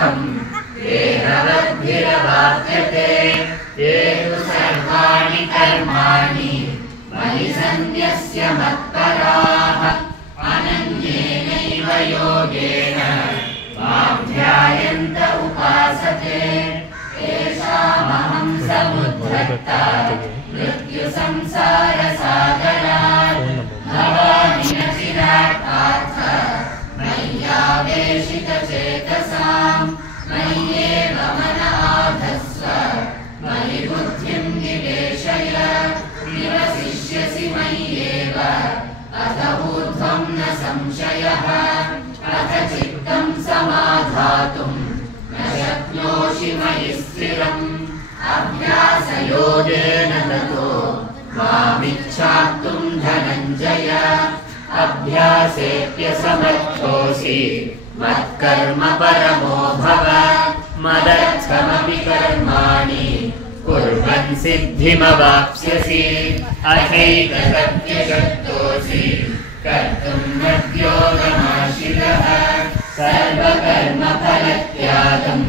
समस्तम् देहवद्भिरवाप्यते ये तु सर्वाणि कर्माणि मयि सन्न्यस्य मत्पराः अनन्येनैव योगेन मां ध्यायन्त उपासते तेषामहं समुद्धर्ता मृत्युसंसारसागरात् भवामि न चिरात् पार्थ मय्यावेशितचेतसां मय्येव मन आधस्व मयि बुद्धिं निवेशय निवसिष्यसि मय्येव अथ ऊर्ध्वं न संशयः अथ चित्तं समाधातुं न शक्नोषि मयि स्थिरम् अभ्यासयोगेन ततो मामिच्छाप्तुं धनञ्जय अभ्यासेऽप्यसमर्थोऽसि मत्कर्म परमो भव मदर्थमपि कर्माणि कुर्वन् सिद्धिमवाप्स्यसि अथैतदप्यशक्तोऽसि कर्तुं मद्योगमाश्रितः सर्वकर्मफलत्यागं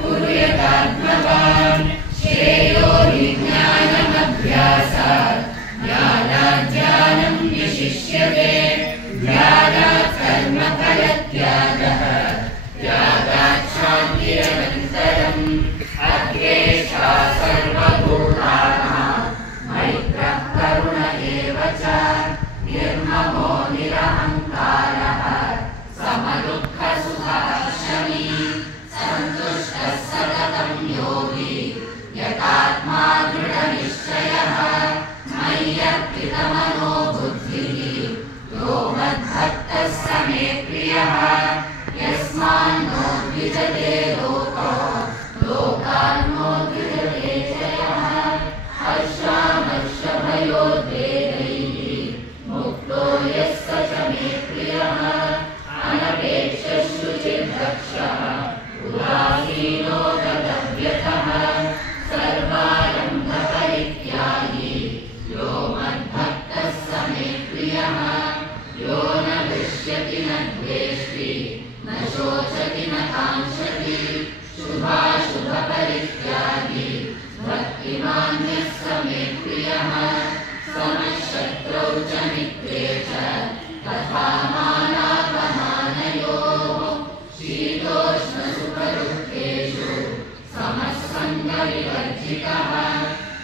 कुर्यात्मवान् श्रेयो हि ज्ञानमभ्यासात् ज्ञानाज्ञानं विशिष्यते ज्ञानात् कर्मफलत्यागः त्यागात् शान्तिरनन्तरम् अद्वेषा सर्वभूतानां मैत्रः करुण एव च निर्ममो निरहङ्कारः समदुःखसुखक्षमी सन्तुष्टः सततं योगी यतात्मा दृढनिश्चयः मय्यर्पितमनो बुद्धिः यो मद्भक्तः स मे प्रियः यस्मान्नो द्विजते लोको लोकान्नो द्विजते च यः हर्षामर्षभयोद्वेगैः मुक्तो यः स च मे प्रियः अनपेक्षः शुचिर्दक्षः उदासीनो गतव्यथः सर्वारम्भपरित्यागी यो मद्भक्तः स मे प्रियः यो न हृष्यति न द्वेष्टि न शोचति न काङ्क्षति शुभाशुभपरित्यागी भक्तिमान् यः स मे प्रियः समः शत्रौ च मित्रे च तथा मानापमानयोः शीतोष्णसुखदुःखेषु समः सङ्गविवर्जितः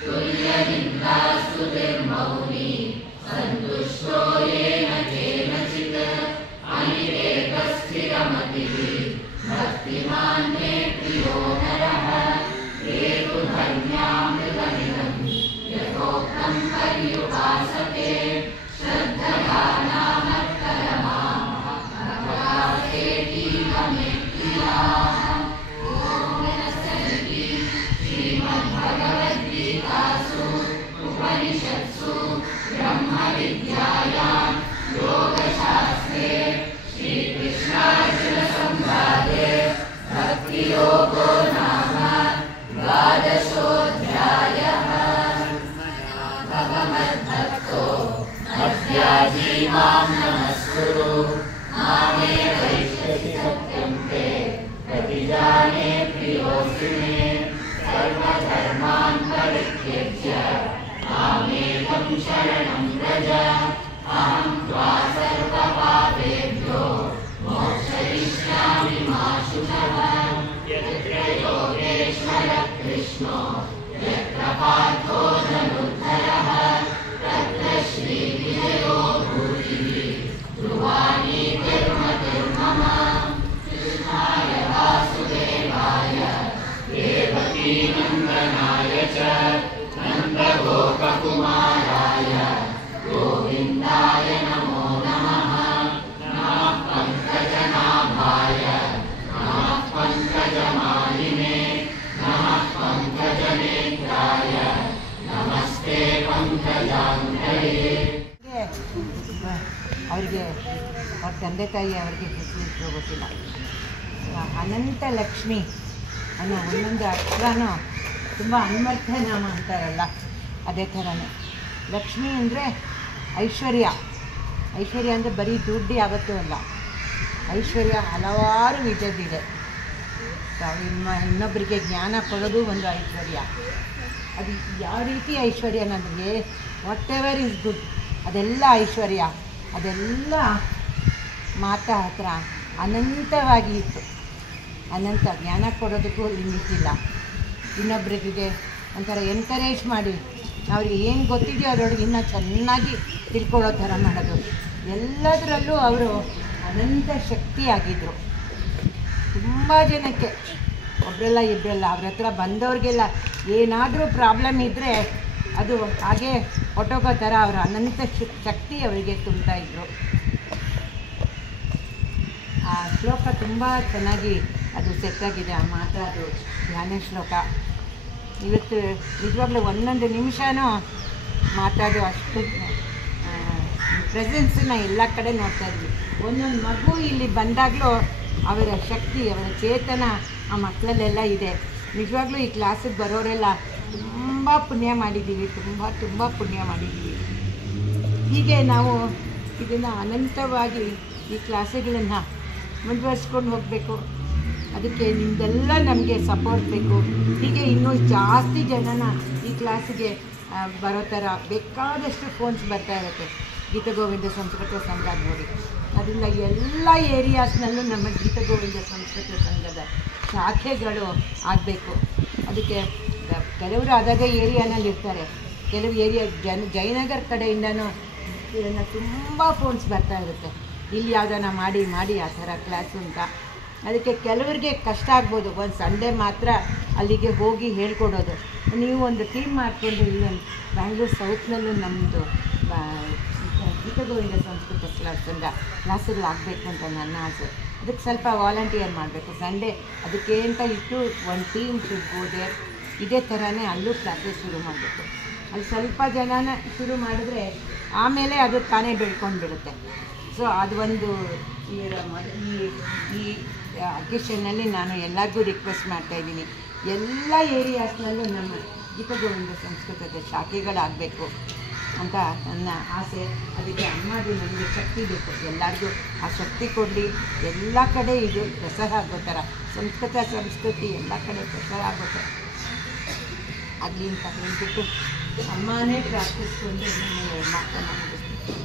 तुल्यनिन्दास्तुतिर्मौनी सन्तुष्टो येन केनचित् अनिकेतस्थिरमतिः भक्तिमान् मे प्रियो नरः ये तु धर्म्यामृतमिदं यथोक्तं पर्युपासते श्रद्धया नामत्तरमामहतेतीव मे प्रियाः श्रीमद्भगवद्गीतासु उपनिषत्सु ब्रह्मविद्यायां योगशास्त्रे श्रीकृष्णार्जुनसंवादे भक्तियोगो नाम द्वादशोऽध्यायः भगवद्भक्तो मद्याजी मां नमस्कुरु मामे वैष्यसि सत्यं ते प्रतिजाने प्रियोऽसि मे सर्वधर्मान् परित्यज्य मामेकं शरणं व्रज अहं त्वा सर्वपापेभ्यो मोक्षयिष्यामि मा शुचः यत्र योगेश्वरः कृष्णो यत्र पार्थो धनुर्धरः तत्र श्रीविजयो भूतिः ध्रुवाणी तिर्मतिर्मम कृष्णाय वासुदेवाय देवकी नन्दनाय च नन्दगोपकुमाराय गोविन्दाय नमो नमः नमः पङ्कजनाभाय नमः पङ्कजमालिने नमः पङ्कजनेत्राय नमस्ते पङ्कजाङ्घ्रये ಅವರಿಗೆ ಅವ್ರ ತಂದೆ ತಾಯಿ ಅವರಿಗೆ ಹೆಸರು ಗೊತ್ತಿಲ್ಲ. ಅನಂತ ಲಕ್ಷ್ಮಿ ಅನ್ನೋ ಒಂದೊಂದು ಅಕ್ಷರನೂ ತುಂಬ ಅನ್ವರ್ಥ ನಾಮ ಅಂತಾರಲ್ಲ, ಅದೇ ಥರನೇ ಲಕ್ಷ್ಮಿ ಅಂದರೆ ಐಶ್ವರ್ಯ. ಐಶ್ವರ್ಯ ಅಂದರೆ ಬರೀ ದುಡ್ಡು ಯಾವತ್ತೂ ಅಲ್ಲ. ಐಶ್ವರ್ಯ ಹಲವಾರು ವಿಧದಿದೆ. ಇನ್ನೊಬ್ಬರಿಗೆ ಜ್ಞಾನ ಕೊಡೋದು ಒಂದು ಐಶ್ವರ್ಯ. ಅದು ಯಾವ ರೀತಿ ಐಶ್ವರ್ಯ ನನಗೆ ವಾಟ್ ಎವರ್ ಈಸ್ ಗುಡ್ ಅದೆಲ್ಲ ಐಶ್ವರ್ಯ, ಅದೆಲ್ಲ ಮಾತಾ ಹತ್ರ ಅನಂತವಾಗಿ ಇತ್ತು. ಅನಂತ ಜ್ಞಾನ ಕೊಡೋದಕ್ಕೂ ಲಿಮಿಟ್ ಇಲ್ಲ. ಇನ್ನೊಬ್ಬರಿಗೆ ಒಂಥರ ಎನ್ಕರೇಜ್ ಮಾಡಿ ಅವ್ರಿಗೆ ಏನು ಗೊತ್ತಿದೆಯೋ ಅದರೊಳಗೆ ಇನ್ನೂ ಚೆನ್ನಾಗಿ ತಿಳ್ಕೊಳ್ಳೋ ಥರ ಮಾಡೋದು. ಎಲ್ಲದರಲ್ಲೂ ಅವರು ಅನಂತ ಶಕ್ತಿಯಾಗಿದ್ದರು. ತುಂಬ ಜನಕ್ಕೆ, ಒಬ್ಬರೆಲ್ಲ ಇಬ್ಬರೆಲ್ಲ, ಅವ್ರ ಹತ್ರ ಬಂದವ್ರಿಗೆಲ್ಲ ಏನಾದರೂ ಪ್ರಾಬ್ಲಮ್ ಇದ್ದರೆ ಅದು ಹಾಗೇ ಹೊಟ್ಟೋಗೋ ಥರ ಅವರ ಅನಂತ ಶಕ್ತಿ ಅವರಿಗೆ ತುಂಬ್ತಾಯಿದ್ರು. ಆ ಶ್ಲೋಕ ತುಂಬ ಚೆನ್ನಾಗಿ ಅದು ಸೆಟ್ಟಾಗಿದೆ. ಆ ಮಾತಾಡು ಧ್ಯಾನ ಶ್ಲೋಕ ಇವತ್ತು ನಿಜವಾಗ್ಲೂ ಒಂದೊಂದು ನಿಮಿಷನೂ ಮಾತಾಡೋ ಅಷ್ಟು ಪ್ರೆಸೆನ್ಸನ್ನ ಎಲ್ಲ ಕಡೆ ನೋಡ್ತಾ ಇದ್ವಿ. ಒಂದೊಂದು ಮಗು ಇಲ್ಲಿ ಬಂದಾಗಲೂ ಅವರ ಶಕ್ತಿ, ಅವರ ಚೇತನ ಆ ಮಕ್ಕಳಲ್ಲೆಲ್ಲ ಇದೆ. ನಿಜವಾಗ್ಲೂ ಈ ಕ್ಲಾಸಿಗೆ ಬರೋರೆಲ್ಲ ತುಂಬ ಪುಣ್ಯ ಮಾಡಿದ್ದೀವಿ, ತುಂಬ ಪುಣ್ಯ ಮಾಡಿದ್ದೀವಿ. ಹೀಗೆ ನಾವು ಇದನ್ನು ಅನಂತವಾಗಿ ಈ ಕ್ಲಾಸುಗಳನ್ನು ಮುಂದುವರಿಸ್ಕೊಂಡು ಹೋಗಬೇಕು. ಅದಕ್ಕೆ ನಿಮ್ಮದೆಲ್ಲ ನಮಗೆ ಸಪೋರ್ಟ್ ಬೇಕು. ಹೀಗೆ ಇನ್ನೂ ಜಾಸ್ತಿ ಜನನ ಈ ಕ್ಲಾಸಿಗೆ ಬರೋ ಥರ ಬೇಕಾದಷ್ಟು ಫೋನ್ಸ್ ಬರ್ತಾ ಇರುತ್ತೆ. ಗೀತಗೋವಿಂದ ಸಂಸ್ಕೃತ ಸಂಘ ನೋಡಿ, ಅದರಿಂದ ಎಲ್ಲ ಏರಿಯಾಸ್ನಲ್ಲೂ ನಮ್ಮ ಗೀತಗೋವಿಂದ ಸಂಸ್ಕೃತ ಸಂಘದ ಶಾಖೆಗಳು ಆಗಬೇಕು. ಅದಕ್ಕೆ ಕೆಲವರು ಅದೇ ಏರಿಯಾನಲ್ಲಿ ಇರ್ತಾರೆ, ಕೆಲವು ಏರಿಯಾ ಜಯನಗರ ಕಡೆಯಿಂದನೂ ತುಂಬ ಫೋನ್ಸ್ ಬರ್ತಾ ಇರುತ್ತೆ, ಇಲ್ಲಿ ಯಾವುದನ್ನ ಮಾಡಿ ಆ ಥರ ಕ್ಲಾಸು ಅಂತ. ಅದಕ್ಕೆ ಕೆಲವರಿಗೆ ಕಷ್ಟ ಆಗ್ಬೋದು, ಒಂದು ಸಂಡೇ ಮಾತ್ರ ಅಲ್ಲಿಗೆ ಹೋಗಿ ಹೇಳ್ಕೊಡೋದು. ನೀವು ಒಂದು ಟೀಮ್ ಮಾಡಿಕೊಂಡು ಇಲ್ಲಿ ಬ್ಯಾಂಗ್ಳೂರು ಸೌತ್ನಲ್ಲೂ ನಮ್ಮದು ಗೀತಗೋವಿಂದ ಸಂಸ್ಕೃತ ಕ್ಲಾಸುಗಳು ಆಗಬೇಕು ಅಂತ ನನ್ನ ಆಸೆ. ಅದಕ್ಕೆ ಸ್ವಲ್ಪ ವಾಲಂಟಿಯರ್ ಮಾಡಬೇಕು. ಸಂಡೇ ಅದಕ್ಕೆ ಅಂತ ಇಟ್ಟು ಒಂದು ಟೀಮ್ ಶುಡ್ಬೋದೆ. ಇದೇ ಥರನೇ ಅಲ್ಲೂ ಕ್ಲಾಸಸ್ ಶುರು ಮಾಡಬೇಕು. ಅಲ್ಲಿ ಸ್ವಲ್ಪ ಜನನ ಶುರು ಮಾಡಿದ್ರೆ ಆಮೇಲೆ ಅದು ತಾನೇ ಬೆಳ್ಕೊಂಡು ಬಿಡುತ್ತೆ. ಸೊ ಅದು ಒಂದು ಈ ಅಕೇಶನ್ನಲ್ಲಿ ನಾನು ಎಲ್ಲರಿಗೂ ರಿಕ್ವೆಸ್ಟ್ ಮಾಡ್ತಾಯಿದ್ದೀನಿ, ಎಲ್ಲ ಏರಿಯಾಸ್ನಲ್ಲೂ ನಮ್ಮ ಗೀತಗೋವಿಂದ ಸಂಸ್ಕೃತದ ಶಾಖೆಗಳಾಗಬೇಕು ಅಂತ ನನ್ನ ಆಸೆ. ಅದಕ್ಕೆ ಅಮ್ಮದು ನನಗೆ ಶಕ್ತಿ ಬೇಕು, ಎಲ್ಲರಿಗೂ ಆ ಶಕ್ತಿ ಕೊಡಲಿ. ಎಲ್ಲ ಕಡೆ ಇದು ಪ್ರಸಾರ ಆಗೋ ಥರ ಸಂಸ್ಕೃತಿ ಎಲ್ಲ ಕಡೆ ಪ್ರಸಾರ ಆಗೋ ಥರ ಆಗಲಿ ಅಂತ ಹೇಳ್ಬಿಟ್ಟು ಅಮ್ಮನೇ ಪ್ರಾರ್ಥಿಸ್ಕೊಂಡು ನನ್ನ ಮಾತನ್ನು ಮುಗಿಸ್ತೀನಿ.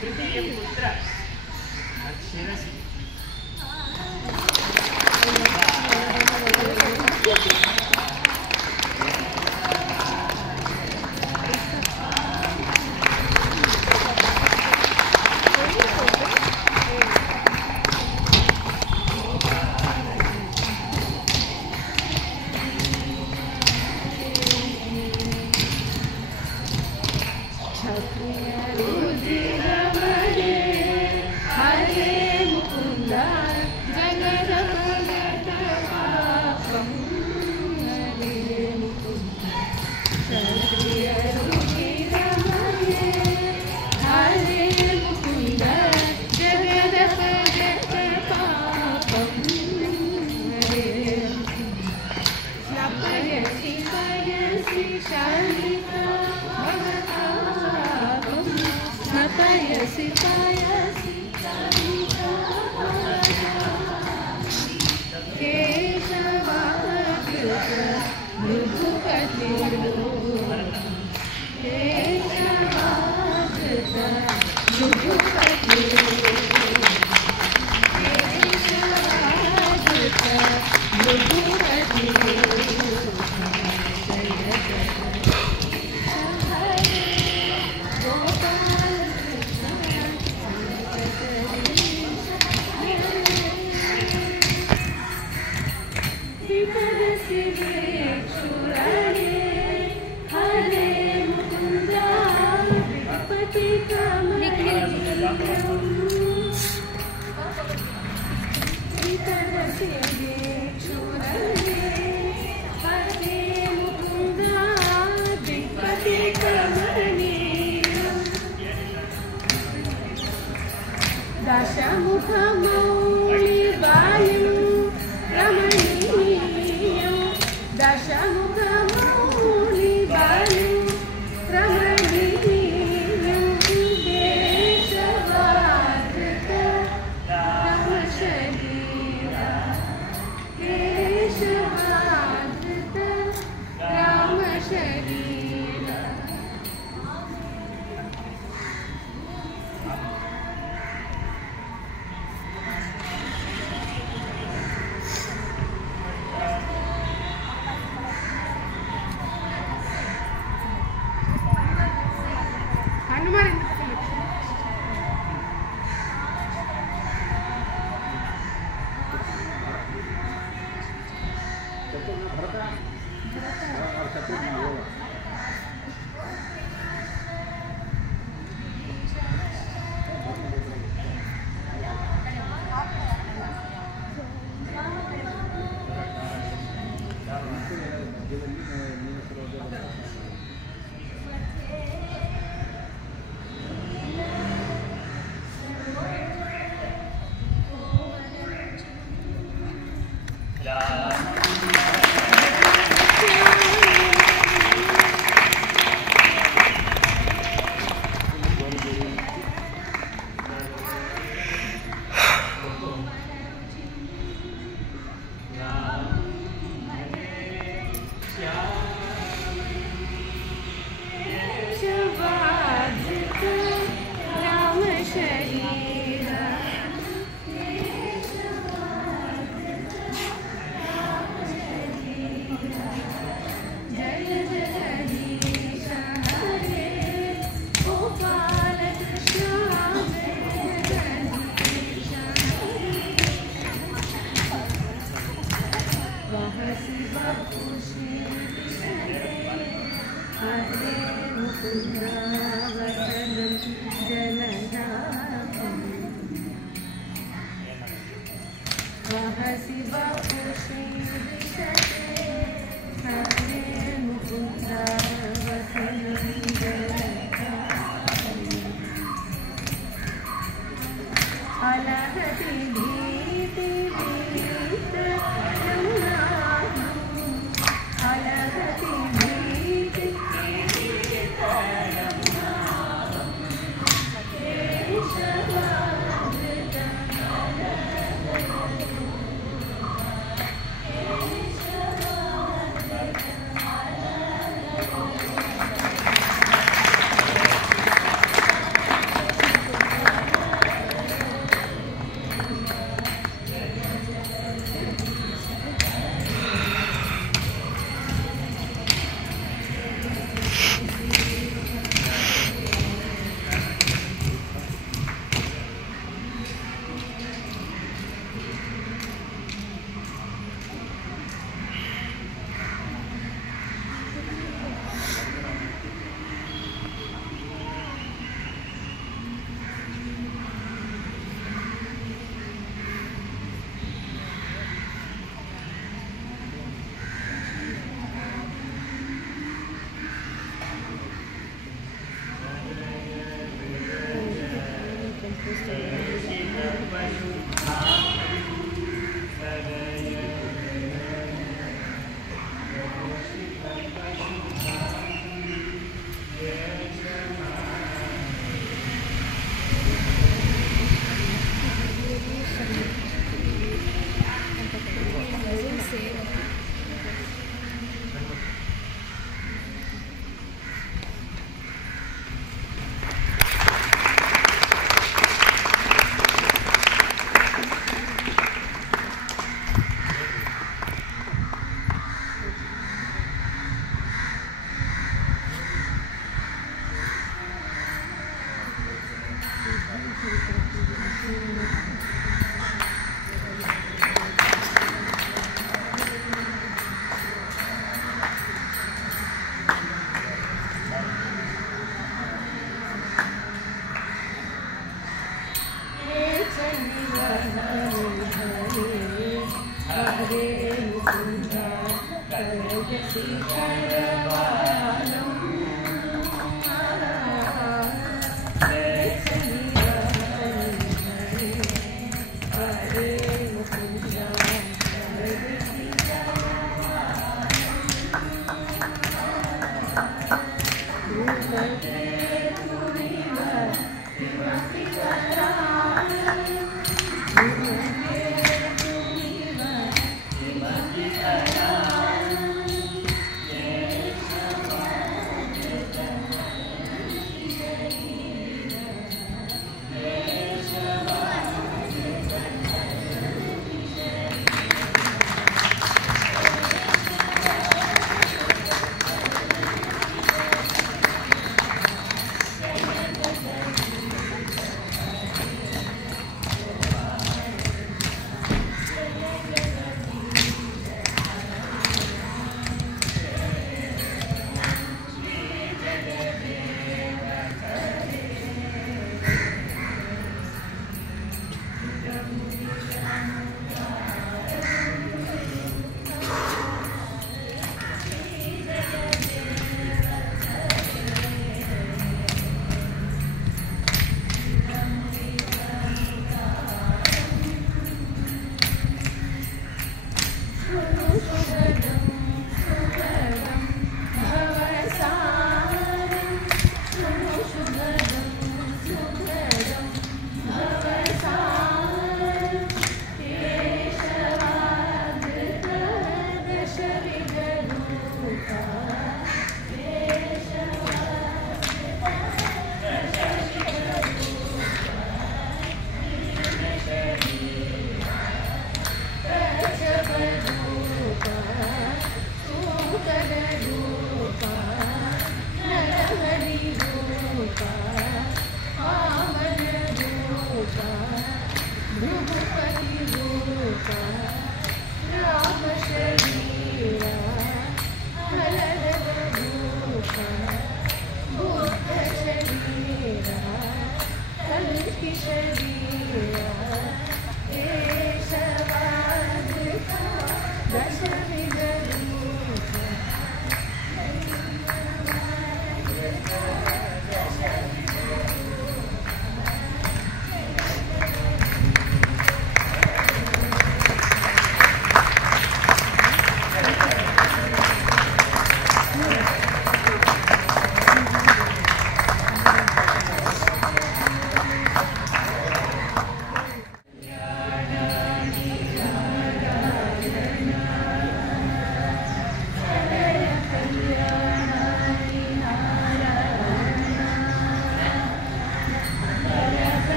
तृतीयं कुत्र शिरसि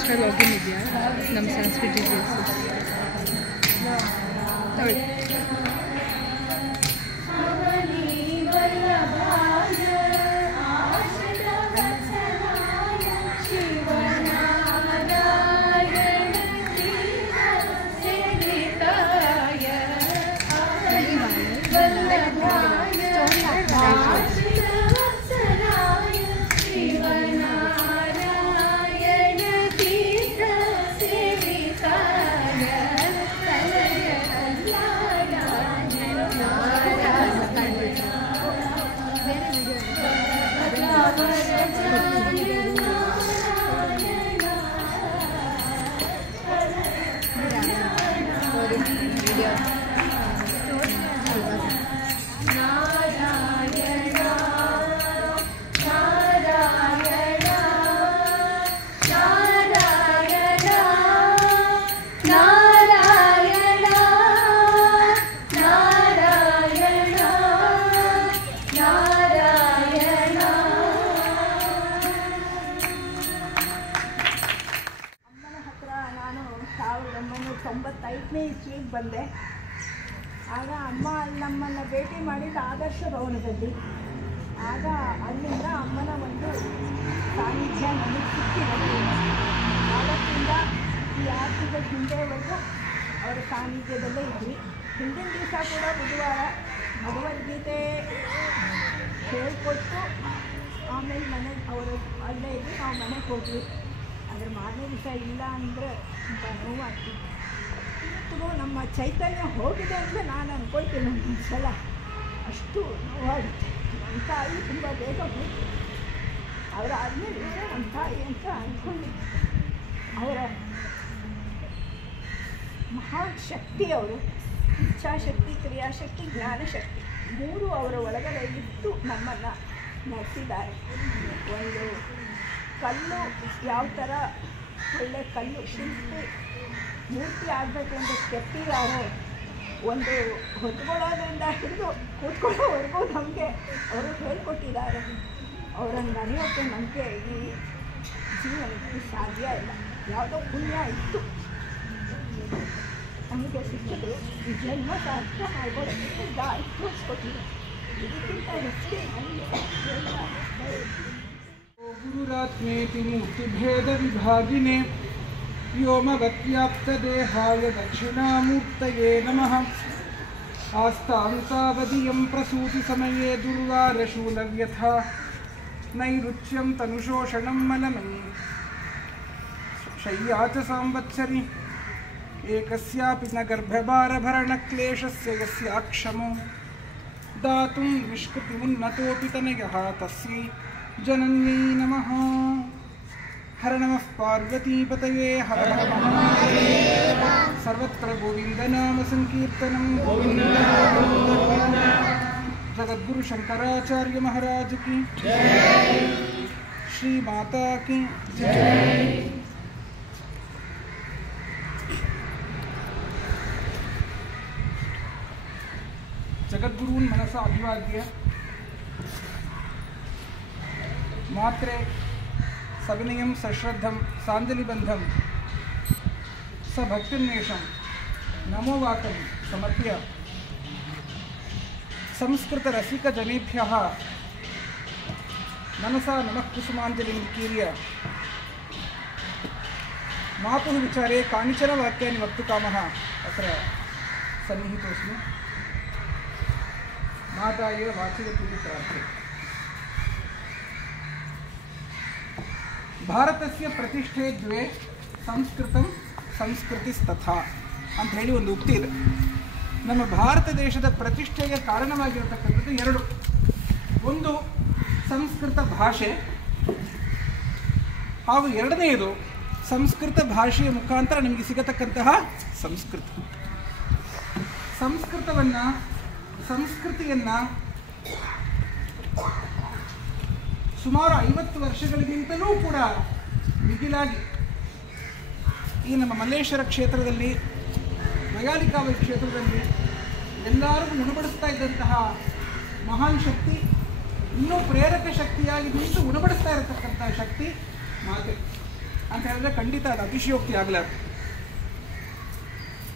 ಎಕ್ಸ್ಟ್ರಾ ಲಾಗಿನ್ ಇದೆಯಾ ನಮ್ಮ ಸಂಸ್ಕೃತಿ ತಗೊಳ್ಳಿ. ಇಸ್ವಿಗೆ ಬಂದೆ. ಆಗ ಅಮ್ಮ ನಮ್ಮನ್ನು ಭೇಟಿ ಮಾಡಿದ ಆದರ್ಶ ಭವನದಲ್ಲಿ. ಆಗ ಅಲ್ಲಿಂದ ಅಮ್ಮನ ಒಂದು ಸಾನ್ನಿಧ್ಯ ನನಗೆ ಸಿಕ್ಕಿದೆ. ಆವತ್ತಿಂದ ಈ 6 ತಿಂಗಳ ಹಿಂದೆವರೆಗೂ ಅವರ ಸಾನ್ನಿಧ್ಯದಲ್ಲೇ ಇದ್ವಿ. ಹಿಂದಿನ ದಿವಸ ಕೂಡ ಬುಧವಾರ ಭಗವದ್ಗೀತೆ ಹೇಳ್ಕೊಟ್ಟು ಆಮೇಲೆ ಮನೆಗೆ ಅವರು ಅಲ್ಲೇ ಇದ್ದು ನಾವು ಮನೆಗೆ ಹೋದ್ವಿ. ಅದ್ರ ಮಾರನೇ ದಿವಸ ಇಲ್ಲ ಅಂದರೆ ತುಂಬ ನೋವಾಗ್ತಿತ್ತು. ಇವತ್ತು ನಮ್ಮ ಚೈತನ್ಯ ಹೋಗಿದೆ ಅಂದರೆ ನಾನು ಅಂದ್ಕೊಳ್ತೀನಿ ಒಂದೊಂದು ಸಲ ಅಷ್ಟು ನೋವಾಗುತ್ತೆ. ನಮ್ಮ ತಾಯಿ ತುಂಬ ಬೇಗ ಹೋಗಿ ಅವರ ಆದಮೇಲೆ ನಮ್ಮ ತಾಯಿ ಅಂತ ಅಂದ್ಕೊಂಡಿದ್ದೆ. ಅವರ ಮಹಾನ್ ಶಕ್ತಿ, ಅವರು ಇಚ್ಛಾಶಕ್ತಿ, ಕ್ರಿಯಾಶಕ್ತಿ, ಜ್ಞಾನಶಕ್ತಿ 3 ಅವರ ಒಳಗಡೆ ಇಟ್ಟು ನಮ್ಮನ್ನು ನಡೆಸಿದ್ದಾರೆ. ಒಂದು ಕಲ್ಲು ಯಾವ ಥರ ಒಳ್ಳೆ ಕಲ್ಲು ಶಿಲ್ಪಿ ಮೂರ್ತಿ ಆಗಬೇಕು ಅಂತ ಕೆತ್ತಿದ್ದಾರೆ. ಒಂದು ಹೊತ್ಕೊಳ್ಳೋದ್ರಿಂದ ಹಿಡಿದು ಕೂತ್ಕೊಳ್ಳೋವರೆಗೂ ನಮಗೆ ಅವರು ಹೇಳ್ಕೊಟ್ಟಿದ್ದಾರೆ. ಅವರನ್ನು ನಡೆಯೋಕ್ಕೆ ನಮಗೆ ಈ ಜೀವನಕ್ಕೆ ಸಾಧ್ಯ ಇಲ್ಲ. ಯಾವುದೋ ಪುಣ್ಯ ಇತ್ತು ನಮಗೆ ಸಿಕ್ಕಿದ್ರು, ಈ ಜನ್ಮ ಸಾಧ್ಯ ಮಾಡ್ಕೊಳ್ಳೋದಕ್ಕೆ ದಾರಿ ತೋರಿಸ್ಕೊಟ್ಟಿದೆ. ಇದಕ್ಕಿಂತ ಹೆಚ್ಚಿಗೆ ನನಗೆ ಗುರುರಾತ್ಮೇತಿ ಮೂರ್ತಿಭೇದ ವಿಭಾಗಿನೇ ವ್ಯೋಮಗತ್ಯಾಪ್ತದೇಹಾಯ ದಕ್ಷಿಣಾಮೂರ್ತಯೇ ನಮಃ. ಆಸ್ತಾಂತಾವಧಿಯಂ ಪ್ರಸೂತಿ ಸಮಯೇ ದುರ್ವಾರಶೂಲವ್ಯಥಾ ನೈರುಚ್ಯಂ ತನುಶೋಷಣಂ ಮಲನಂ ಶಯ್ಯಾ ಚ ಸಂವತ್ಸರಿ ಏಕಸ್ಯಾಪಿ ನ ಗರ್ಭಭಾರಭರಣಕ್ಲೇಶಸ್ಯ ಯಸ್ಯಾಕ್ಷಮೋ दातुं विष्कृतिमुन्नतोऽपि तनयः तस्यै जनन्यै नमः. हर नमः पार्वतीपतये हर हर महादेव. सर्वत्र गोविन्दनाम संकीर्तनं. जगद्गुरु शंकराचार्य महाराज की जय. श्री माता की जय. जगद्गुरून् मनसा अभिवाद्य मात्रे सविनयं सश्रद्धं साञ्जलिबन्धं सभक्तिन्वेषं नमोवाकं समर्प्य संस्कृतरसिकजनेभ्यः मनसा नमः कुसुमाञ्जलिं कीर्य मातुः विचारे कानिचन वाक्यानि वक्तुकामः अत्र सन्निहितोऽस्मि. माता एव वाचिकपूजितार्थे. ಭಾರತಸ್ಯ ಪ್ರತಿಷ್ಠೆ ದ್ವೇ ಸಂಸ್ಕೃತಂ ಸಂಸ್ಕೃತಿಸ್ತಥಾ ಅಂತ ಹೇಳಿ ಒಂದು ಉಕ್ತಿ ಇದೆ. ನಮ್ಮ ಭಾರತ ದೇಶದ ಪ್ರತಿಷ್ಠೆಗೆ ಕಾರಣವಾಗಿರತಕ್ಕಂಥದ್ದು 2. ಒಂದು ಸಂಸ್ಕೃತ ಭಾಷೆ ಹಾಗೂ 2ನೇದು ಸಂಸ್ಕೃತ ಭಾಷೆಯ ಮುಖಾಂತರ ನಿಮಗೆ ಸಿಗತಕ್ಕಂತಹ ಸಂಸ್ಕೃತಿ. ಸಂಸ್ಕೃತಿಯನ್ನು ಸುಮಾರು 50 ವರ್ಷಗಳಿಗಿಂತಲೂ ಕೂಡ ಮಿಗಿಲಾಗಿ ಈ ನಮ್ಮ ಮಲ್ಲೇಶ್ವರ ಕ್ಷೇತ್ರದಲ್ಲಿ, ಮೈಯಾಲಿಕಾವತಿ ಕ್ಷೇತ್ರದಲ್ಲಿ ಎಲ್ಲರಿಗೂ ಉಣಬಡಿಸ್ತಾ ಇದ್ದಂತಹ ಮಹಾನ್ ಶಕ್ತಿ, ಇನ್ನೂ ಪ್ರೇರಕ ಶಕ್ತಿಯಾಗಿ ನಿಂತು ಉಣಬಡಿಸ್ತಾ ಇರತಕ್ಕಂತಹ ಶಕ್ತಿ ಮಾತೆ. ಅಂತ ಹೇಳಿದ್ರೆ ಖಂಡಿತ ಅದು ಅತಿಶಯೋಕ್ತಿ ಆಗಲಾರ್ದು.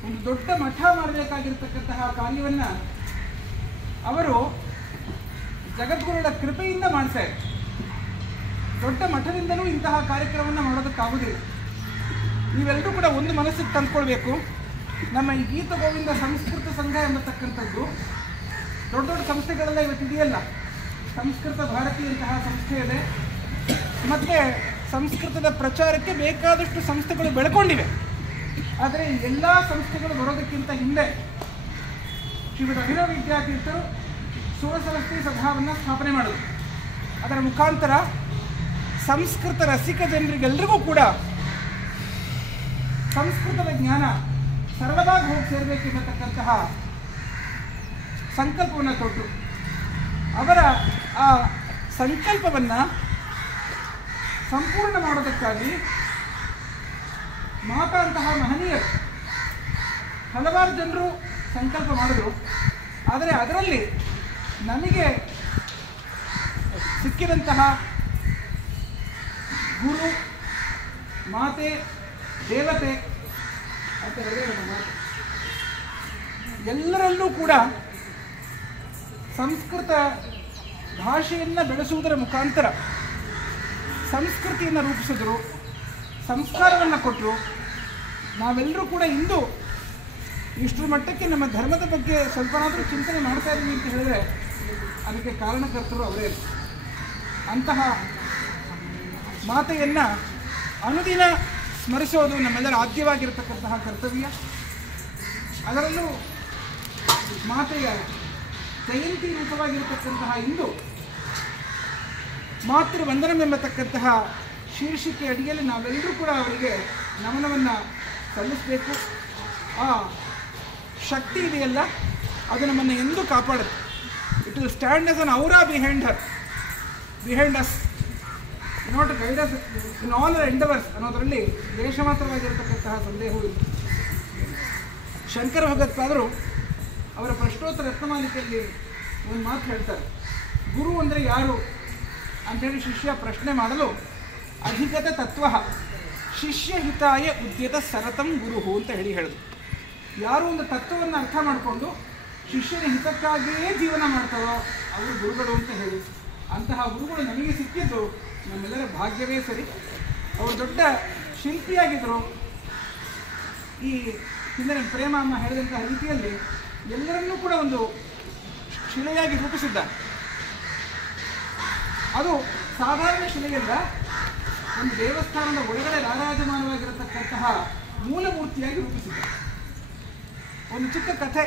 ಒಂದು ದೊಡ್ಡ ಮಠ ಮಾಡಬೇಕಾಗಿರ್ತಕ್ಕಂತಹ ಕಾರ್ಯವನ್ನು ಅವರು ಜಗದ್ಗುರುಗಳ ಕೃಪೆಯಿಂದ ಮಾಡ್ತಾರೆ. ದೊಡ್ಡ ಮಠದಿಂದಲೂ ಇಂತಹ ಕಾರ್ಯಕ್ರಮವನ್ನು ಮಾಡೋದಕ್ಕಾಗೋದಿಲ್ಲ. ನೀವೆಲ್ಲರೂ ಕೂಡ ಒಂದು ಮನಸ್ಸಿಗೆ ತಂದ್ಕೊಳ್ಬೇಕು. ನಮ್ಮ ಈ ಗೀತ ಗೋವಿಂದ ಸಂಸ್ಕೃತ ಸಂಘ ಎಂಬತಕ್ಕಂಥದ್ದು ದೊಡ್ಡ ದೊಡ್ಡ ಸಂಸ್ಥೆಗಳೆಲ್ಲ ಇವತ್ತಿದೆಯಲ್ಲ. ಸಂಸ್ಕೃತ ಭಾರತೀಯಂತಹ ಸಂಸ್ಥೆ ಇದೆ. ಮತ್ತು ಸಂಸ್ಕೃತದ ಪ್ರಚಾರಕ್ಕೆ ಬೇಕಾದಷ್ಟು ಸಂಸ್ಥೆಗಳು ಬೆಳ್ಕೊಂಡಿವೆ. ಆದರೆ ಎಲ್ಲ ಸಂಸ್ಥೆಗಳು ಬರೋದಕ್ಕಿಂತ ಹಿಂದೆ ಶ್ರೀಮದ್ ಅಭಿನವ ವಿದ್ಯಾತೀರ್ಥರು ಸುರಸರಸ್ವತಿ ಸಭಾವನ್ನು ಸ್ಥಾಪನೆ ಮಾಡೋದು. ಅದರ ಮುಖಾಂತರ ಸಂಸ್ಕೃತ ರಸಿಕ ಜನರಿಗೆಲ್ಲರಿಗೂ ಕೂಡ ಸಂಸ್ಕೃತದ ಜ್ಞಾನ ಸರಳವಾಗಿ ಹೋಗಿ ಸೇರಬೇಕೆನ್ನತಕ್ಕಂತಹ ಸಂಕಲ್ಪವನ್ನು ತೊಟ್ಟರು. ಅವರ ಆ ಸಂಕಲ್ಪವನ್ನು ಸಂಪೂರ್ಣ ಮಾಡೋದಕ್ಕಾಗಿ ಮಾತಾಂತಹ ಮಹನೀಯರು ಹಲವಾರು ಜನರು ಸಂಕಲ್ಪ ಮಾಡಿದ್ರು. ಆದರೆ ಅದರಲ್ಲಿ ನನಗೆ ಸಿಕ್ಕಿದಂತಹ ಗುರು ಮಾತೆ ದೇವತೆ ಅಂತ ಹೇಳಿದ್ರೆ ಎಲ್ಲರಲ್ಲೂ ಕೂಡ ಸಂಸ್ಕೃತ ಭಾಷೆಯನ್ನು ಬೆಳೆಸುವುದರ ಮುಖಾಂತರ ಸಂಸ್ಕೃತಿಯನ್ನು ರೂಪಿಸಿದ್ರು, ಸಂಸ್ಕಾರವನ್ನು ಕೊಟ್ಟರು. ನಾವೆಲ್ಲರೂ ಕೂಡ ಇಂದು ಇಷ್ಟರ ಮಟ್ಟಕ್ಕೆ ನಮ್ಮ ಧರ್ಮದ ಬಗ್ಗೆ ಸ್ವಲ್ಪನಾದರೂ ಚಿಂತನೆ ಮಾಡ್ತಾ ಇದ್ದೀವಿ ಅಂತ ಹೇಳಿದ್ರೆ ಅದಕ್ಕೆ ಕಾರಣಕರ್ತರು ಅವರೇ. ಅಂತಹ ಮಾತೆಯನ್ನು ಅನುದಿನ ಸ್ಮರಿಸೋದು ನಮ್ಮೆಲ್ಲರ ಆದ್ಯವಾಗಿರತಕ್ಕಂತಹ ಕರ್ತವ್ಯ. ಅದರಲ್ಲೂ ಮಾತೆಯ ಜಯಂತಿ ರೂಪವಾಗಿರತಕ್ಕಂತಹ ಇಂದು ಮಾತೃವಂದನವೆಂಬತಕ್ಕಂತಹ ಶೀರ್ಷಿಕೆ ಅಡಿಯಲ್ಲಿ ನಾವೆಲ್ಲರೂ ಕೂಡ ಅವರಿಗೆ ನಮನವನ್ನು ಸಲ್ಲಿಸಬೇಕು. ಆ ಶಕ್ತಿ ಇದೆಯಲ್ಲ ಅದು ನಮ್ಮನ್ನು ಎಂದೂ ಕಾಪಾಡುತ್ತೆ. It will stand as an aura behind us, not guide us in all our endeavours ಅನ್ನೋದರಲ್ಲಿ ದೇಶ ಮಾತ್ರವಾಗಿರತಕ್ಕಂತಹ ಸಂದೇಹವೂ ಇಲ್ಲ. ಶಂಕರ ಭಗವತ್ಪಾದರು ಅವರ ಪ್ರಶ್ನೋತ್ತರ ರತ್ನಮಾಲಿಕೆಯಲ್ಲಿ ಒಂದು ಮಾತು ಹೇಳ್ತಾರೆ. ಗುರು ಅಂದರೆ ಯಾರು ಅಂಥೇಳಿ ಶಿಷ್ಯ ಪ್ರಶ್ನೆ ಮಾಡಲು ಅಧಿಗತ ತತ್ವ ಶಿಷ್ಯಹಿತಾಯ ಉದ್ಯತ ಸರತಂ ಗುರುಹು ಅಂತ ಹೇಳಿದ್ರು. ಯಾರು ಒಂದು ತತ್ವವನ್ನು ಅರ್ಥ ಮಾಡಿಕೊಂಡು ಶಿಷ್ಯನ ಹಿತಕ್ಕಾಗಿಯೇ ಜೀವನ ಮಾಡ್ತಾರೋ ಅವರು ಗುರುಗಳು ಅಂತ ಹೇಳಿ. ಅಂತಹ ಗುರುಗಳು ನಮಗೆ ಸಿಕ್ಕಿದ್ದು ನಮ್ಮೆಲ್ಲರ ಭಾಗ್ಯವೇ ಸರಿ. ಅವರು ದೊಡ್ಡ ಶಿಲ್ಪಿಯಾಗಿದ್ದರು. ಈ ಹಿಂದಿನ ಪ್ರೇಮ ಅಮ್ಮ ಹೇಳಿದಂತಹ ರೀತಿಯಲ್ಲಿ ಎಲ್ಲರನ್ನೂ ಕೂಡ ಒಂದು ಶಿಲೆಯಾಗಿ ರೂಪಿಸಿದ್ದ. ಅದು ಸಾಧಾರಣ ಶಿಲೆಯಲ್ಲ, ಒಂದು ದೇವಸ್ಥಾನದ ಒಳಗಡೆ ರಾರಾಜಮಾನವಾಗಿರತಕ್ಕಂತಹ ಮೂಲಮೂರ್ತಿಯಾಗಿ ರೂಪಿಸಿದ್ದ. ಒಂದು ಚಿಕ್ಕ ಕಥೆ.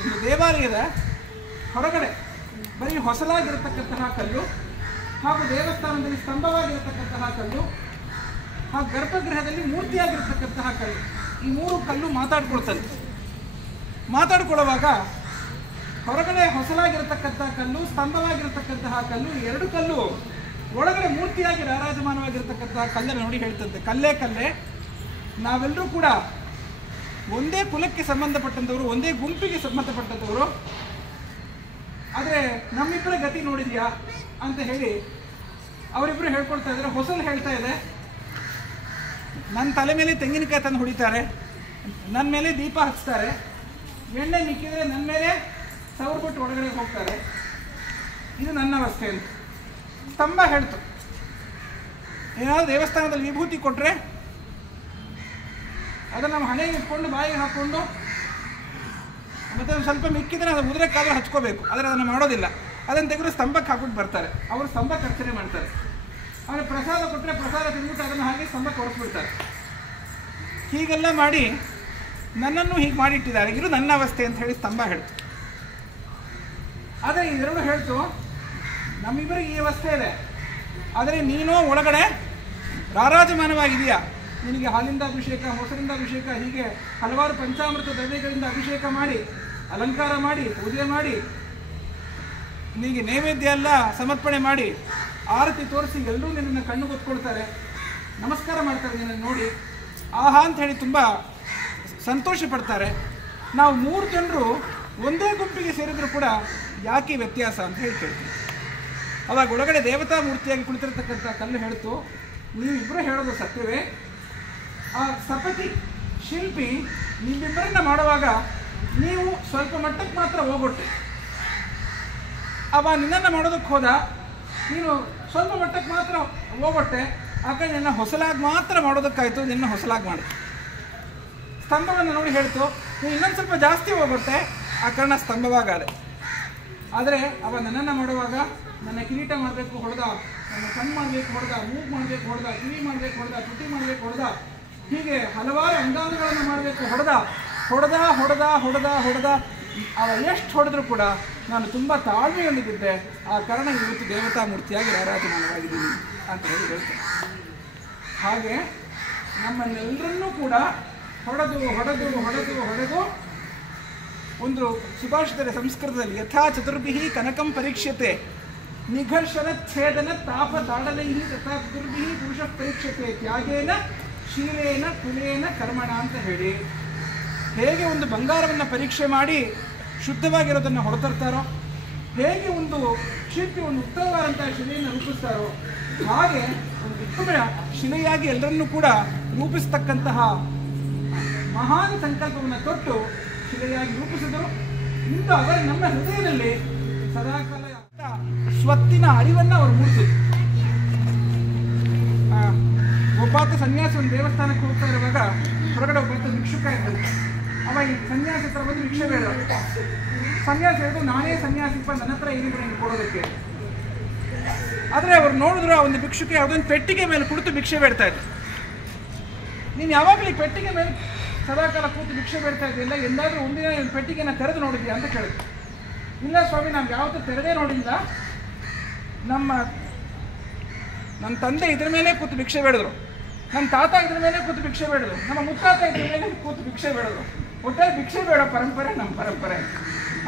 ಒಂದು ದೇವಾಲಯದ ಹೊರಗಡೆ ಬರೀ ಹೊಸಲಾಗಿರತಕ್ಕಂತಹ ಕಲ್ಲು, ಹಾಗೂ ದೇವಸ್ಥಾನದಲ್ಲಿ ಸ್ತಂಭವಾಗಿರತಕ್ಕಂತಹ ಕಲ್ಲು, ಹಾಗೂ ಗರ್ಭಗೃಹದಲ್ಲಿ ಮೂರ್ತಿಯಾಗಿರತಕ್ಕಂತಹ ಕಲ್ಲು, ಈ ಮೂರು ಕಲ್ಲು ಮಾತಾಡ್ಕೊಳ್ಳುವಾಗ ಹೊರಗಡೆ ಹೊಸಲಾಗಿರತಕ್ಕಂತಹ ಕಲ್ಲು, ಸ್ತಂಭವಾಗಿರತಕ್ಕಂತಹ ಕಲ್ಲು, ಎರಡು ಕಲ್ಲು ಒಳಗಡೆ ಮೂರ್ತಿಯಾಗಿ ರಾರಾಜಮಾನವಾಗಿರತಕ್ಕಂತಹ ಕಲ್ಲನ್ನು ನೋಡಿ ಹೇಳ್ತಂತೆ, ಕಲ್ಲೇ ಕಲ್ಲೇ, ನಾವೆಲ್ಲರೂ ಕೂಡ ಒಂದೇ ಕುಲಕ್ಕೆ ಸಂಬಂಧಪಟ್ಟಂಥವರು, ಒಂದೇ ಗುಂಪಿಗೆ ಸಂಬಂಧಪಟ್ಟಂಥವರು, ಆದರೆ ನಮ್ಮಿಬ್ಬರ ಗತಿ ನೋಡಿದ್ಯಾ ಅಂತ ಹೇಳಿ ಅವರಿಬ್ಬರು ಹೇಳ್ಕೊಳ್ತಾ ಇದ್ದಾರೆ. ಹೊಸಲು ಹೇಳ್ತಾ ಇದೆ, ನನ್ನ ತಲೆ ಮೇಲೆ ತೆಂಗಿನಕಾಯಿ ತಂದು ಹೊಡಿತಾರೆ, ನನ್ನ ಮೇಲೆ ದೀಪ ಹಚ್ತಾರೆ, ಎಣ್ಣೆ ನಿಕ್ಕಿದ್ರೆ ನನ್ನ ಮೇಲೆ ಸೌರು ಬಿಟ್ಟು ಒಳಗಡೆ ಹೋಗ್ತಾರೆ, ಇದು ನನ್ನ ಅವಸ್ಥೆ ಅಂತ. ಸ್ತಂಭ ಹೇಳ್ತು, ಏನಾದರೂ ದೇವಸ್ಥಾನದಲ್ಲಿ ವಿಭೂತಿ ಕೊಟ್ಟರೆ ಅದನ್ನು ನಮ್ಮ ಹಣೆಗೆ ಇಟ್ಕೊಂಡು ಬಾಯಿಗೆ ಹಾಕ್ಕೊಂಡು ಮತ್ತು ಒಂದು ಸ್ವಲ್ಪ ಮಿಕ್ಕಿದ್ರೆ ಅದು ಉದುರಕ್ಕಾದರೂ ಹಚ್ಕೋಬೇಕು, ಆದರೆ ಅದನ್ನು ಮಾಡೋದಿಲ್ಲ. ಅದನ್ನು ತೆಗೆದು ಸ್ತಂಭಕ್ಕೆ ಹಾಕ್ಬಿಟ್ಟು ಬರ್ತಾರೆ. ಅವರು ಸ್ತಂಭಕ್ಕೆ ಅರ್ಚನೆ ಮಾಡ್ತಾರೆ. ಆದರೆ ಪ್ರಸಾದ ಕೊಟ್ಟರೆ ಪ್ರಸಾದ ತಿಂದ್ಬಿಟ್ಟು ಅದನ್ನು ಹಾಗೆ ಸ್ತಂಭಕ್ಕೆ ಹೊರಸ್ಬಿಡ್ತಾರೆ. ಹೀಗೆಲ್ಲ ಮಾಡಿ ನನ್ನನ್ನು ಹೀಗೆ ಮಾಡಿಟ್ಟಿದ್ದಾರೆ, ಇದು ನನ್ನ ಅವಸ್ಥೆ ಅಂತ ಹೇಳಿ ಸ್ತಂಭ ಹೇಳ್ತು. ಆದರೆ ಇದೆರಡು ಹೇಳ್ತು, ನಮ್ಮಿಬ್ಬರಿಗೆ ಈ ಅವಸ್ಥೆ ಇದೆ, ಆದರೆ ನೀನು ಒಳಗಡೆ ರಾರಾಜಮಾನವಾಗಿದೆಯಾ, ನಿನಗೆ ಹಾಲಿಂದ ಅಭಿಷೇಕ, ಮೊಸರಿಂದ ಅಭಿಷೇಕ, ಹೀಗೆ ಹಲವಾರು ಪಂಚಾಮೃತ ದ್ರವ್ಯಗಳಿಂದ ಅಭಿಷೇಕ ಮಾಡಿ, ಅಲಂಕಾರ ಮಾಡಿ, ಪೂಜೆ ಮಾಡಿ, ನಿನಗೆ ನೈವೇದ್ಯ ಎಲ್ಲ ಸಮರ್ಪಣೆ ಮಾಡಿ, ಆರತಿ ತೋರಿಸಿ ಎಲ್ಲರೂ ನಿನ್ನನ್ನು ಕಣ್ಣು ಗೊತ್ಕೊಳ್ತಾರೆ, ನಮಸ್ಕಾರ ಮಾಡ್ತಾರೆ, ನಿನ್ನನ್ನು ನೋಡಿ ಆಹಾ ಅಂತ ಹೇಳಿ ತುಂಬ ಸಂತೋಷ ಪಡ್ತಾರೆ. ನಾವು 3 ಜನರು ಒಂದೇ ಗುಂಪಿಗೆ ಸೇರಿದ್ರು ಕೂಡ ಯಾಕೆ ವ್ಯತ್ಯಾಸ ಅಂತ ಹೇಳಿ ಕೇಳ್ತೀವಿ. ಅವಾಗ ಒಳಗಡೆ ದೇವತಾ ಮೂರ್ತಿಯಾಗಿ ಕುಳಿತಿರ್ತಕ್ಕಂಥ ಕಲ್ಲು ಹೇಳ್ತು, ನೀವಿಬ್ಬರು ಹೇಳೋದು ಸತ್ಯವೇ? ಆ ಸ್ಥಪತಿ ಶಿಲ್ಪಿ ನಿಮ್ಮಿಬ್ಬರನ್ನ ಮಾಡುವಾಗ ನೀವು ಸ್ವಲ್ಪ ಮಟ್ಟಕ್ಕೆ ಮಾತ್ರ ಹೋಗೊಟ್ಟೆ. ಅವ ನಿನ್ನನ್ನು ಮಾಡೋದಕ್ಕೆ ಹೋದ, ನೀನು ಸ್ವಲ್ಪ ಮಟ್ಟಕ್ಕೆ ಮಾತ್ರ ಹೋಗೊಟ್ಟೆ. ಆ ಕಡೆ ನಿನ್ನ ಹೊಸಲಾಗಿ ಮಾತ್ರ ಮಾಡೋದಕ್ಕಾಯಿತು, ನಿನ್ನ ಹೊಸಲಾಗಿ ಮಾಡಿದೆ. ಸ್ತಂಭವನ್ನು ನೋಡಿ ಹೇಳ್ತು, ನೀನು ಇನ್ನೊಂದು ಸ್ವಲ್ಪ ಜಾಸ್ತಿ ಹೋಗೊಟ್ಟೆ, ಆ ಕಾರಣ ಸ್ತಂಭವಾಗಾದೆ. ಆದರೆ ಅವ ನನ್ನನ್ನು ಮಾಡುವಾಗ ನನ್ನ ಕಿರೀಟ ಮಾಡಬೇಕು ಹೊಡೆದ, ನನ್ನ ಕಣ್ಣು ಮಾಡಬೇಕು ಹೊಡೆದ, ಮೂಗು ಮಾಡಬೇಕು ಹೊಡೆದ, ಕಿವಿ ಮಾಡಬೇಕು ಹೊಡೆದ, ತುಟಿ ಮಾಡಬೇಕು ಹೊಡೆದ, ಹೀಗೆ ಹಲವಾರು ಅಂಗಾಂಗಗಳನ್ನು ಮಾಡಬೇಕು ಹೊಡೆದ ಹೊಡೆದ ಹೊಡೆದ ಹೊಡೆದ ಹೊಡೆದ ಅವ ಎಷ್ಟು ಹೊಡೆದ್ರೂ ಕೂಡ ನಾನು ತುಂಬ ತಾಳ್ಮೆಯೊಂದಿಗಿದ್ದೆ. ಆ ಕಾರಣ ಇವತ್ತು ದೇವತಾ ಮೂರ್ತಿಯಾಗಿ ಆರಾಧನಾಗಿದ್ದೀನಿ ಅಂತ ಹೇಳಿ ಹೇಳ್ತೇನೆ. ಹಾಗೆ ನಮ್ಮನ್ನೆಲ್ಲರನ್ನೂ ಕೂಡ ಹೊಡೆದು ಹೊಡೆದು ಹೊಡೆದು ಹೊಡೆದು ಒಂದು ಸುಭಾಷಿತದ ಸಂಸ್ಕೃತದಲ್ಲಿ ಯಥಾ ಚತುರ್ಭಿಃ ಕನಕಂ ಪರೀಕ್ಷ್ಯತೆ ನಿಘರ್ಷಣ ಛೇದನ ತಾಪ ತಾಡಲೈಃ ತಥಾ ಚತುರ್ಭಿಃ ಪುರುಷ ಪರೀಕ್ಷ್ಯತೆ ತ್ಯಾಗೇನ ಶೀಲೇನ ಕುಲೇನ ಕರ್ಮಣ ಅಂತ ಹೇಳಿ, ಹೇಗೆ ಒಂದು ಬಂಗಾರವನ್ನು ಪರೀಕ್ಷೆ ಮಾಡಿ ಶುದ್ಧವಾಗಿರೋದನ್ನು ಹೊರತರ್ತಾರೋ, ಹೇಗೆ ಒಂದು ಶಿಲ್ಪಿ ಒಂದು ಉತ್ತಮವಾದಂತಹ ಶಿಲೆಯನ್ನು ರೂಪಿಸ್ತಾರೋ, ಹಾಗೆ ಒಂದು ಉತ್ತಮ ಶಿಲೆಯಾಗಿ ಎಲ್ಲರನ್ನೂ ಕೂಡ ರೂಪಿಸ್ತಕ್ಕಂತಹ ಮಹಾನ್ ಸಂಕಲ್ಪವನ್ನು ತೊಟ್ಟು ಶಿಲೆಯಾಗಿ ರೂಪಿಸಿದರು. ಇಂದು ಅವರ ನಮ್ಮ ಹೃದಯದಲ್ಲಿ ಸದಾಕಾಲ ಸ್ವತ್ತಿನ ಅರಿವನ್ನು ಅವರು ಮೂಡಿಸಿದರು. ಒಬ್ಬಾತ ಸನ್ಯಾಸಿ ಒಂದು ದೇವಸ್ಥಾನಕ್ಕೆ ಹೋಗ್ತಾ ಇರುವಾಗ ಹೊರಗಡೆ ಒಬ್ಬಾತ ಭಿಕ್ಷುಕ ಇದ್ದರು. ಅವ ಈ ಸನ್ಯಾಸಿ ಹತ್ರ ಬಂದು ಭಿಕ್ಷೆ ಬೇಡ. ಸನ್ಯಾಸಿ ಹೇಳಿದ್ರು, ನಾನೇ ಸನ್ಯಾಸಿಪ್ಪ, ನನ್ನ ಹತ್ರ ಏನಿದ್ರು ನಿಮ್ಗೆ ಕೊಡೋದಕ್ಕೆ. ಆದರೆ ಅವ್ರು ನೋಡಿದ್ರು, ಆ ಒಂದು ಭಿಕ್ಷುಕೆ ಯಾವುದೊಂದು ಪೆಟ್ಟಿಗೆ ಮೇಲೆ ಕುಳಿತು ಭಿಕ್ಷೆ ಬೇಡ್ತಾ ಇದ್ರು. ನೀನು ಯಾವಾಗಲೂ ಈ ಪೆಟ್ಟಿಗೆ ಮೇಲೆ ಸದಾಕಾಲ ಕೂತು ಭಿಕ್ಷೆ ಬೇಡ್ತಾ ಇದೆಯಲ್ಲ, ಎಂದಾದರೂ ಒಂದಿನ ನೀನು ಪೆಟ್ಟಿಗೆನ ತೆರೆದು ನೋಡಿದ್ಯಾ ಅಂತ ಕೇಳಿದ್ರು. ಇಲ್ಲ ಸ್ವಾಮಿ, ನಾವು ಯಾವತ್ತೂ ತೆರೆದೇ ನೋಡಿಲ್ಲ. ನನ್ನ ತಂದೆ ಇದ್ರ ಮೇಲೆ ಕೂತು ಭಿಕ್ಷೆ ಬೇಡಿದ್ರು, ನಮ್ಮ ತಾತ ಇದ್ರ ಮೇಲೆ ಕೂತು ಭಿಕ್ಷೆ ಬೇಡಿದ್ರು, ನಮ್ಮ ಮುತ್ತಾತ ಇದ್ರ ಮೇಲೆ ಕೂತು ಭಿಕ್ಷೆ ಬೇಡಿದ್ರು. ಒಟ್ಟಾರೆ ಭಿಕ್ಷೆ ಬೇಡ ಪರಂಪರೆ ನಮ್ಮ ಪರಂಪರೆ.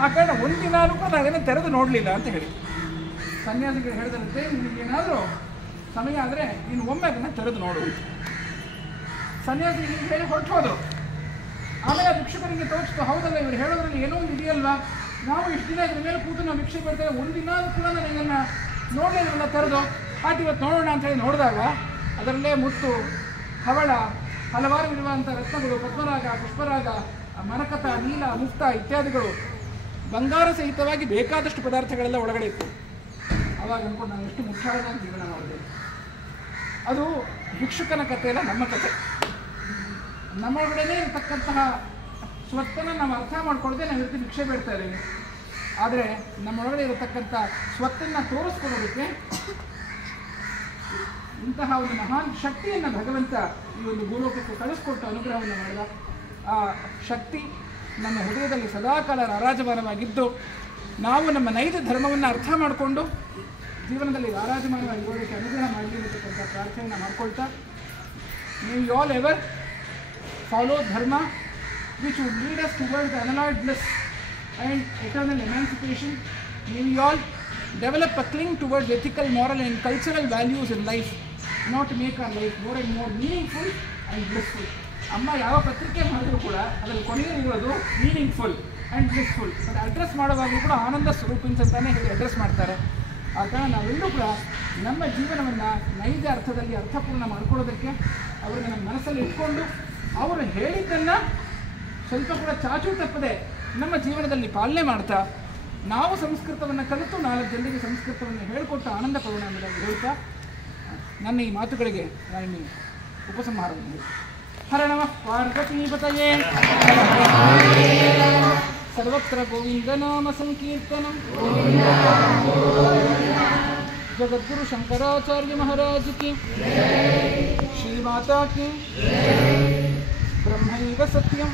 ಆ ಕಾರಣ ಒಂದಿನಾನು ಕೂಡ ನಾವೇನೋ ತೆರೆದು ನೋಡಲಿಲ್ಲ ಅಂತ ಹೇಳಿ ಸನ್ಯಾಸಿಗಳು ಹೇಳಿದಂತೆ, ನಿನಗೇನಾದರೂ ಸಮಯ ಆದರೆ ನೀನು ಒಮ್ಮೆ ಅದನ್ನು ತೆರೆದು ನೋಡು. ಸನ್ಯಾಸಿ ಹೇಳಿ ಹೊರಟು ಹೋದರು. ಆಮೇಲೆ ಆ ಭಿಕ್ಷುಕರಿಗೆ ತೋರಿಸ್ತು, ಹೌದಲ್ಲ ಇವರು ಹೇಳೋದ್ರಲ್ಲಿ ಏನೋ ಒಂದು ಇದೆಯಲ್ವಾ, ನಾವು ಇಷ್ಟು ದಿನ ಇದ್ರ ಮೇಲೆ ಕೂತು ನಾವು ಭಿಕ್ಷೆ ಬೇಡ್ತೇವೆ, ಒಂದಿನ ಕೂಡ ನಾನು ಇದನ್ನು ನೋಡಲಿಲ್ಲ ತೆರೆದು, ಆಟ ಇವತ್ತು ನೋಡೋಣ ಅಂತ ಹೇಳಿ ನೋಡಿದಾಗ ಅದರಲ್ಲೇ ಮುತ್ತು, ಹವಳ, ಹಲವಾರು ವಿಧವಾದಂಥ ರತ್ನಗಳು, ಪದ್ಮರಾಗ, ಪುಷ್ಪರಾಗ, ಮರಕತ, ನೀಲ, ಮುಕ್ತ ಇತ್ಯಾದಿಗಳು ಬಂಗಾರ ಸಹಿತವಾಗಿ ಬೇಕಾದಷ್ಟು ಪದಾರ್ಥಗಳೆಲ್ಲ ಒಳಗಡೆ ಇತ್ತು. ಅವಾಗ ಅಂದ್ಕೊಂಡು ನಾನು ಎಷ್ಟು ಮುಖ್ಯವಾಗಿ ಜೀವನ ಮಾಡಿದೆ. ಅದು ಭಿಕ್ಷುಕನ ಕಥೆಯಲ್ಲ, ನಮ್ಮ ಕಥೆ. ನಮ್ಮೊಳಗಡೆನೇ ಇರತಕ್ಕಂತಹ ಸ್ವತ್ತನ್ನು ನಾವು ಅರ್ಥ ಮಾಡ್ಕೊಳ್ಳದೆ ನಾವು ಇರ್ತೀವಿ ಭಿಕ್ಷೆ ಬೇಡ್ತಾ ಇದ್ದೀವಿ. ಆದರೆ ನಮ್ಮೊಳಗಡೆ ಇರತಕ್ಕಂಥ ಸ್ವತ್ತನ್ನು ತೋರಿಸ್ಕೊಡೋದಕ್ಕೆ ಇಂತಹ ಒಂದು ಮಹಾನ್ ಶಕ್ತಿಯನ್ನು ಭಗವಂತ ಈ ಒಂದು ಭೂಲೋಕಕ್ಕೆ ಕಳಿಸ್ಕೊಟ್ಟು ಅನುಗ್ರಹವನ್ನು ಮಾಡಿದ. ಆ ಶಕ್ತಿ ನಮ್ಮ ಹೃದಯದಲ್ಲಿ ಸದಾಕಾಲ ರಾರಾಜಮಾನವಾಗಿದ್ದು, ನಾವು ನಮ್ಮ ನೈಜ ಧರ್ಮವನ್ನು ಅರ್ಥ ಮಾಡಿಕೊಂಡು ಜೀವನದಲ್ಲಿ ರಾರಾಜಮಾನವಾಗಿರೋದಕ್ಕೆ ಅನುಗ್ರಹ ಮಾಡಲಿ ಅಂತಕ್ಕಂಥ ಪ್ರಾರ್ಥನೆಯನ್ನು ಮಾಡ್ಕೊಳ್ತಾ, ನೀವು ಯು ಆಲ್ ಎವರ್ ಫಾಲೋ ಧರ್ಮ which would lead us towards the unalloyed bliss and eternal emancipation. May we all develop a cling towards ethical, moral and cultural values in life, not to make our life more and more meaningful and blissful. ಅಮ್ಮ ಯಾವ ಪತ್ರಿಕೆ ಮಾಡಿದ್ರು ಕೂಡ ಅದರಲ್ಲಿ ಕೊನೆಗೆ ಇರೋದು meaningful and blissful. But address ಮಾಡುವಾಗಲೂ ಕೂಡ ಆನಂದ ಸ್ವರೂಪಿನ್ಸ್ ಅಂತಾನೆ ಹೇಳಿ ಅಡ್ರೆಸ್ ಮಾಡ್ತಾರೆ. ಆ ಕಾರಣ ನಾವೆಲ್ಲರೂ ಕೂಡ ನಮ್ಮ ಜೀವನವನ್ನು ನೈಜ ಅರ್ಥದಲ್ಲಿ ಅರ್ಥಪೂರ್ಣ ಮಾಡ್ಕೊಳ್ಳೋದಕ್ಕೆ ಅವ್ರಿಗೆ ನಮ್ಮ ಮನಸ್ಸಲ್ಲಿ ಇಟ್ಕೊಂಡು ಅವರು ಹೇಳಿದ್ದನ್ನು ಸ್ವಲ್ಪ ಕೂಡ ಚಾಚು ತಪ್ಪದೆ ನಮ್ಮ ಜೀವನದಲ್ಲಿ ಪಾಲನೆ ಮಾಡ್ತಾ, ನಾವು ಸಂಸ್ಕೃತವನ್ನು ಕಲಿತು 4 ಜನರಿಗೆ ಸಂಸ್ಕೃತವನ್ನು ಹೇಳಿಕೊಟ್ಟು ಆನಂದ ಪಡೋಣ ಎಂಬುದಾಗಿ ಹೇಳ್ತಾ ನನ್ನ ಈ ಮಾತುಗಳಿಗೆ ನಾನು ಉಪಸಂಹಾರವನ್ನು ಹೇಳಿ. ಹರ ನಮಃ ಪಾರ್ವತೀಪತಯೇ. ಸರ್ವತ್ರ ಗೋವಿಂದ ನಾಮ ಸಂಕೀರ್ತನಂ. ಜಗದ್ಗುರು ಶಂಕರಾಚಾರ್ಯ ಮಹಾರಾಜ್ ಕಿ, ಶ್ರೀ ಮಾತಾ ಕಿ. ಬ್ರಹ್ಮೈವ ಸತ್ಯಂ.